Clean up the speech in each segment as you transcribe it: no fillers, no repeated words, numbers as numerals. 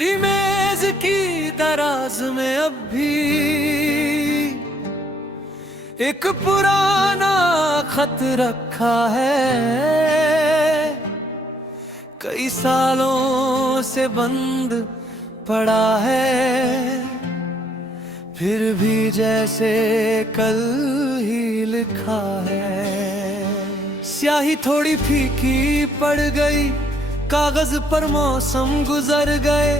मेरी मेज की दराज में अब भी एक पुराना खत रखा है। कई सालों से बंद पड़ा है, फिर भी जैसे कल ही लिखा है। स्याही थोड़ी फीकी पड़ गई, कागज पर मौसम गुजर गए।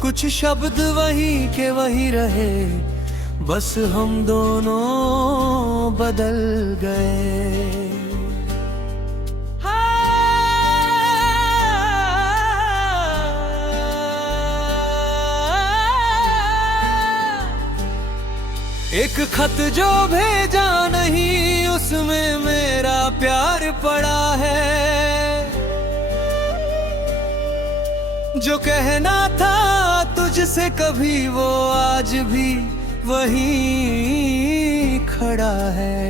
कुछ शब्द वहीं के वहीं रहे, बस हम दोनों बदल गए। एक खत जो भेजा नहीं, उसमें मेरा प्यार पड़ा है। जो कहना था तुझसे कभी, वो आज भी वहीं खड़ा है।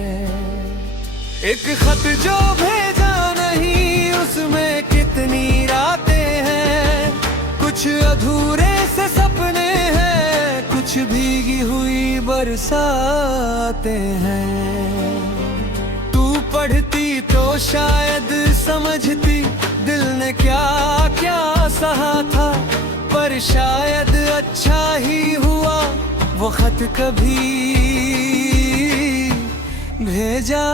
एक खत जो भेजा नहीं, उसमें कितनी रातें हैं। कुछ अधूरे से सपने हैं, कुछ भीगी हुई बरसातें हैं। तू पढ़ती तो शायद समझती दिल ने क्या क्या सहा था, पर शायद अच्छा ही हुआ वो खत कभी भेजा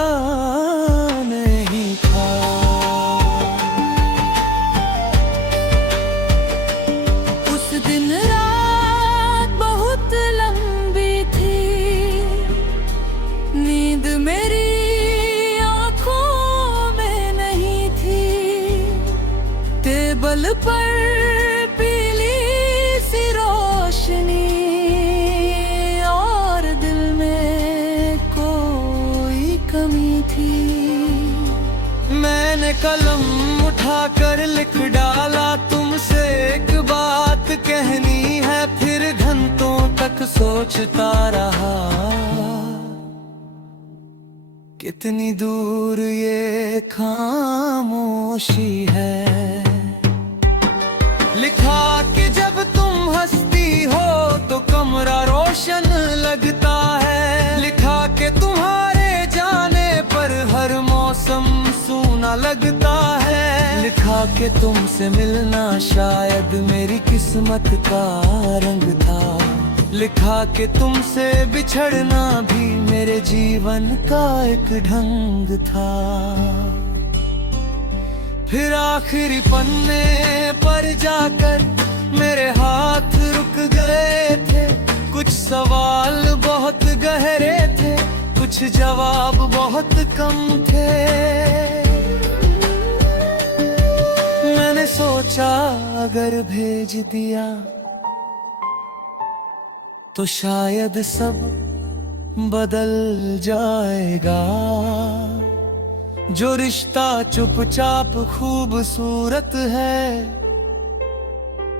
नहीं था। उस दिन रात बहुत लंबी थी, नींद मेरी आंखों में नहीं थी। टेबल पर पीली सी रोशनी, और दिल में कोई कमी थी। मैंने कलम उठाकर लिख डाला, तुमसे एक बात कहनी है। फिर घंटों तक सोचता रहा, कितनी दूर ये खामोशी है। लिखा कि जब तुम हंसती हो तो कमरा रोशन लगता है। लिखा कि तुम्हारे जाने पर हर मौसम सूना लगता है। लिखा कि तुमसे मिलना शायद मेरी किस्मत का रंग था। लिखा कि तुमसे बिछड़ना भी मेरे जीवन का एक ढंग था। फिर आखिरी पन्ने पर जाकर मेरे हाथ रुक गए थे। कुछ सवाल बहुत गहरे थे, कुछ जवाब बहुत कम थे। मैंने सोचा अगर भेज दिया तो शायद सब बदल जाएगा। जो रिश्ता चुपचाप खूबसूरत है,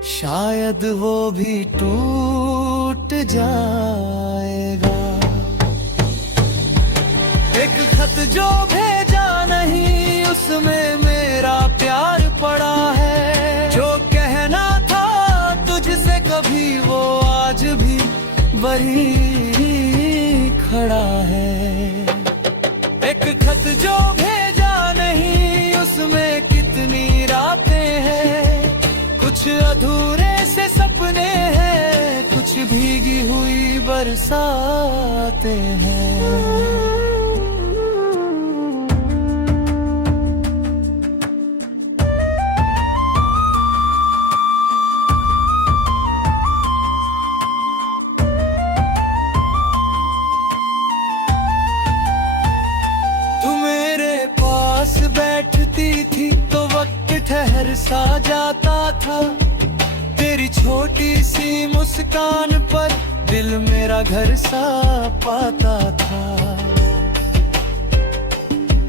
शायद वो भी टूट जाएगा। एक खत जो भेजा नहीं, उसमें मेरा प्यार पड़ा है। जो कहना था तुझसे कभी, वो आज भी वही खड़ा है। एक खत जो भेजा नहीं, उसमें कितनी रातें हैं। कुछ अधूरे से सपने हैं, कुछ भीगी हुई बरसातें हैं। बैठती थी तो वक्त ठहर सा जाता था। तेरी छोटी सी मुस्कान पर दिल मेरा घर सा पाता था।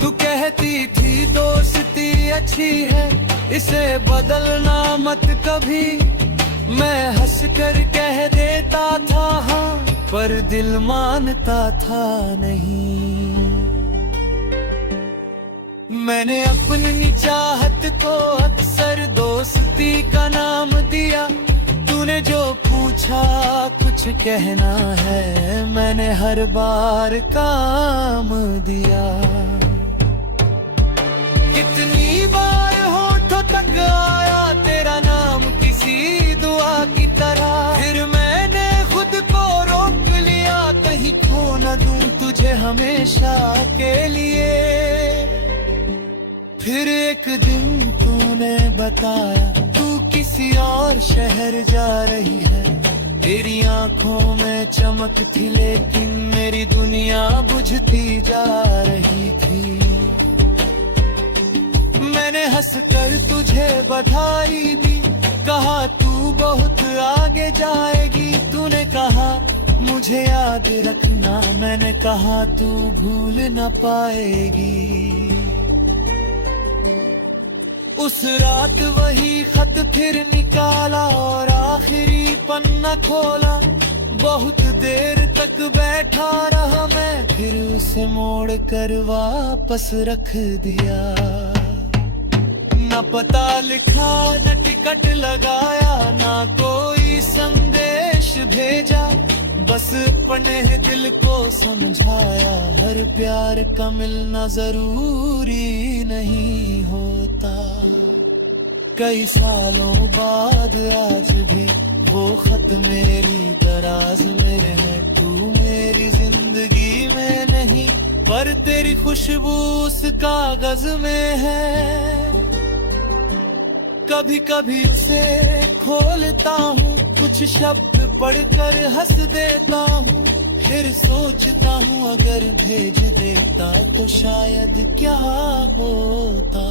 तू कहती थी दोस्ती अच्छी है, इसे बदलना मत कभी। मैं हंस कर कह देता था हाँ, पर दिल मानता था नहीं। मैंने अपनी चाहत को अक्सर दोस्ती का नाम दिया। तू तूने जो पूछा कुछ कहना है, मैंने हर बार काम दिया। कितनी बार होठों तक आया तेरा नाम किसी दुआ की तरह, फिर मैंने खुद को रोक लिया कहीं खो न दूं तुझे हमेशा के लिए। फिर एक दिन तूने बताया तू किसी और शहर जा रही है, तेरी आंखों में चमक थी लेकिन मेरी दुनिया बुझती जा रही थी। मैंने हंसकर तुझे बधाई दी, कहा तू बहुत आगे जाएगी। तूने कहा मुझे याद रखना, मैंने कहा तू भूल न पाएगी। उस रात वही खत फिर निकाला और आखिरी पन्ना खोला। बहुत देर तक बैठा रहा मैं, फिर उसे मोड़ कर वापस रख दिया। न पता लिखा न टिकट लगाया, ना कोई संदेश भेजा, बस अपने दिल को समझाया हर प्यार का मिलना जरूरी नहीं होता। कई सालों बाद आज भी वो खत मेरी दराज में है। तू मेरी जिंदगी में नहीं पर तेरी खुशबू उस कागज में है। कभी कभी उसे खोलता हूँ, कुछ शब्द पढ़कर हंस देता हूँ, फिर सोचता हूँ अगर भेज देता तो शायद क्या होता।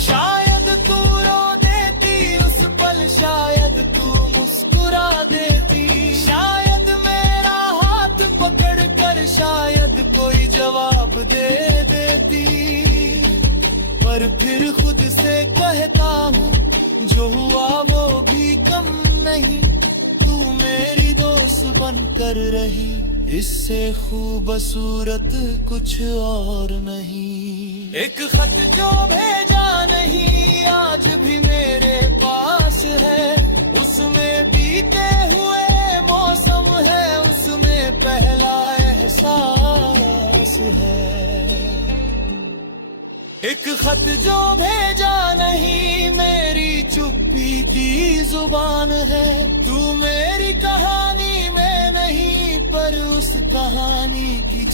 शायद तू रो देती उस पल, शायद तू मुस्कुरा देती, शायद मेरा हाथ पकड़ कर शायद कोई जवाब दे देती। पर फिर खुद से कहता हूँ जो हुआ वो भी कम नहीं, तू मेरी दोस्त बनकर रही, इससे खूबसूरत कुछ और नहीं। एक खत जो भेजा नहीं आज भी मेरे पास है, उसमें बीते हुए मौसम है, उसमें पहला एहसास है। एक खत जो भेजा नहीं मेरी चुप्पी की जुबान है, तू मेरी कहानी में नहीं पर उस कहानी की